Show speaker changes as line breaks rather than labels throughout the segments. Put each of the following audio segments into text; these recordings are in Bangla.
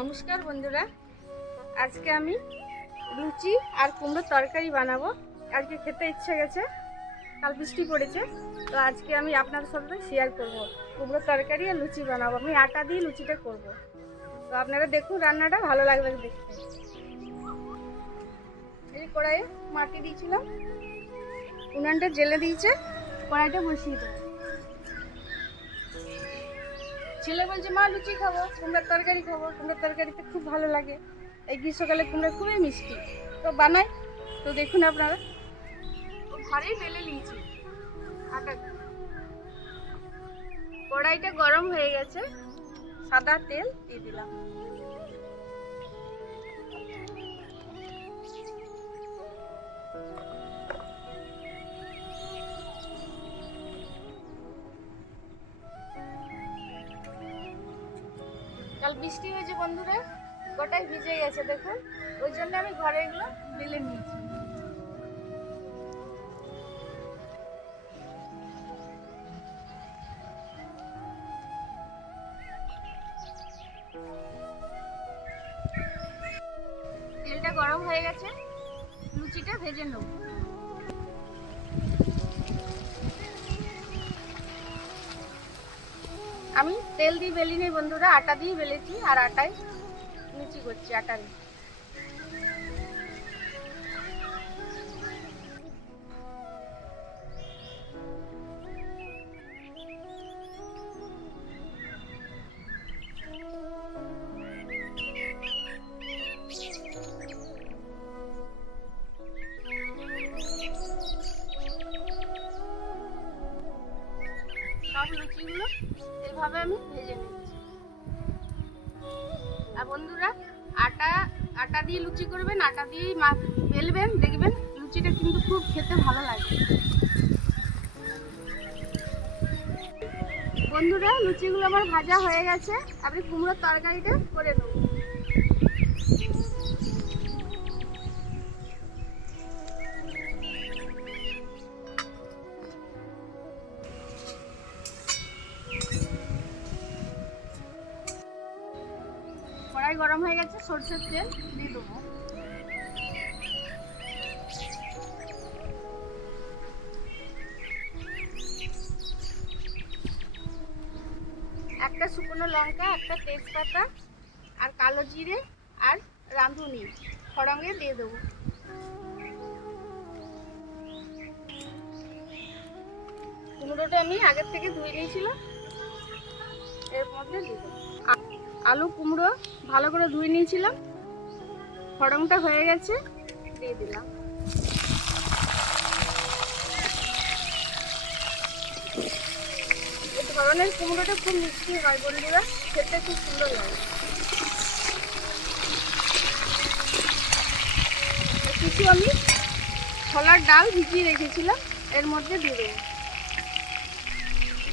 নমস্কার বন্ধুরা। আজকে আমি লুচি আর কুমড়োর তরকারি বানাবো। আজকে খেতে ইচ্ছে গেছে, কাল বৃষ্টি পড়েছে, তো আজকে আমি আপনাদের সাথে শেয়ার করব। কুমড়োর তরকারি আর লুচি বানাবো। আমি আটা দিয়ে লুচিটা করব। তো আপনারা দেখুন রান্নাটা, ভালো লাগবে দেখতে। এই কড়াইয়ে মাটি দিয়েছিলাম, উনানটা জেলে দিয়েছে, কড়াইটা বসিয়ে দেবো ছেলে বলছে, মা, লুচি খাব, কুমড়ার তরকারি খাব। কুমড়ার তরকারিতে খুব ভালো লাগে। এই গ্রীষ্মকালে কুমড়া খুবই মিষ্টি। তো বানাই। তো দেখুন আপনারা। ঘরেই বেলে নিয়েছি। কড়াইটা গরম হয়ে গেছে। সাদা তেল দিয়ে দিলাম। বৃষ্টি হয়েছে বন্ধুরা, গোটাই ভিজে গেছে দেখুন। ওই জন্য আমি ঘরে এগুলো বেলে নিয়েছি। তেলটা গরম হয়ে গেছে, লুচিটা ভেজে নেব। আমি তেল দিয়ে বেলি নেই বন্ধুরা, আটা দিয়ে বেলেছি আর আটায় লুচি করছি, আটা দিয়ে। সব লুচিগুলো এইভাবে আমি ভেজে নিচ্ছি। আর বন্ধুরা, আটা আটা দিয়ে লুচি করবেন, আটা দিয়ে বেলবেন, দেখবেন লুচিটা কিন্তু খুব খেতে ভালো লাগে। বন্ধুরা, লুচিগুলো আমার ভাজা হয়ে গেছে, আমি কুমড়োর তরকারিটা করে নেব। সরষের তেল দিয়ে দেবো। একটা শুকনো লঙ্কা, একটা তেজপাতা, আর কালো জিরে, আর রাঁধুনি ফড়ঙ্গে দিয়ে দেবো। কুমড়োটা আমি আগের থেকে ধুয়ে নিয়েছিলাম, এর মধ্যে দিয়ে দেবো। আলু কুমড়ো ভালো করে ধুয়ে নিয়েছিলাম। ফড়ংটা হয়ে গেছে, দিয়ে দিলাম। ধরনের কুমড়োটা খুব মিষ্টি হয় বন্ধুরা, খেতে খুব সুন্দর লাগে। কিছু আমি, ছোলার ডাল ভিজিয়ে রেখেছিলাম, এর মধ্যে দিয়ে দেবো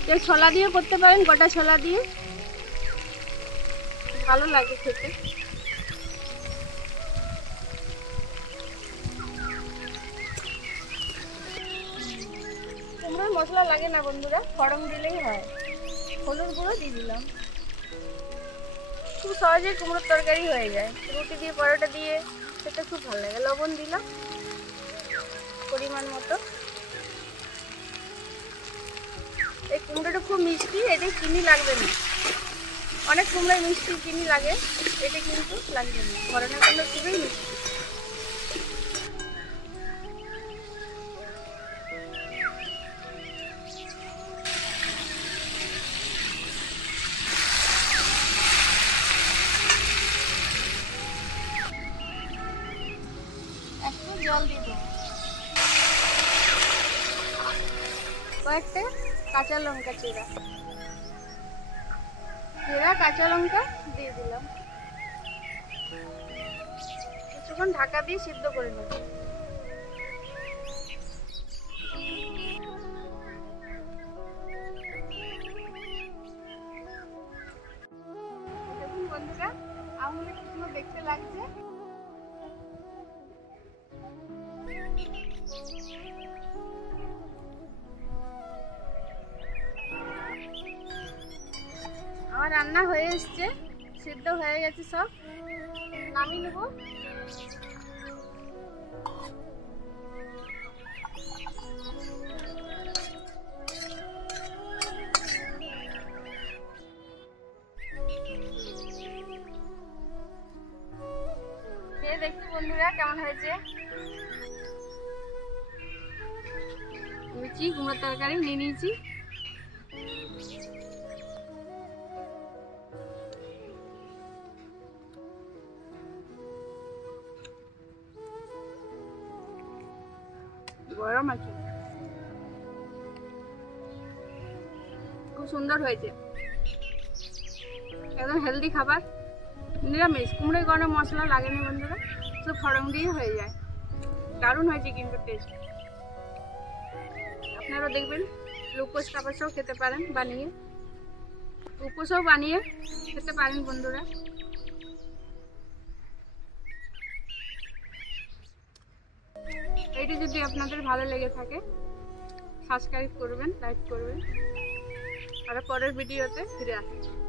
কেউ ছোলা দিয়ে করতে পারেন, গোটা ছোলা দিয়ে। ভালো লাগে খেতে। কুমড়োর মশলা লাগে না বন্ধুরা ফড়ং দিলেই হয়। হলুদ গুঁড়ো দিয়ে দিলাম। খুব সহজেই কুমড়োর তরকারি হয়ে যায়। রুটি দিয়ে, পরোটা দিয়ে খেতে খুব ভালো লাগে। লবণ দিলাম পরিমাণ মতো। এই কুমড়োটা খুব মিষ্টি এটা চিনি লাগবে না। অনেক কুমড়োয় মিষ্টি চিনি লাগে, এটা কিন্তু লাগবে না ঘরনা কুমড়ো খুবই মিষ্টি। জল কয়েকটা কাঁচা লঙ্কা চেরা চেরা কাঁচা লঙ্কা দিয়ে দিলাম। কিছুক্ষণ ঢাকা দিয়ে সিদ্ধ করে নেব। বন্ধুরা, আঙুলে কি দেখতে লাগছে? রান্না হয়ে এসছে, সিদ্ধ হয়ে গেছে সব। নামিয়ে নেব। দেখি বন্ধুরা, কেমন হয়েছে? লুচি কুমড়োর তরকারি নিয়ে নিয়েছি। গরম আছে। খুব সুন্দর হয়েছে। একদম হেলদি খাবার। নিরামিষ কুমড়োয় কোনো মশলা লাগেনি বন্ধুরা, শুধু ফড়ং দিয়ে হয়ে যায়। দারুণ হয়েছে কিন্তু টেস্ট আপনারাও দেখবেন উপোস কাপাসও খেতে পারেন, বানিয়ে। উপোসও বানিয়ে খেতে পারেন বন্ধুরা। যদি আপনাদের ভালো লেগে থাকে সাবস্ক্রাইব করবেন লাইক করবেন। আর পরের ভিডিওতে ফিরে আসবেন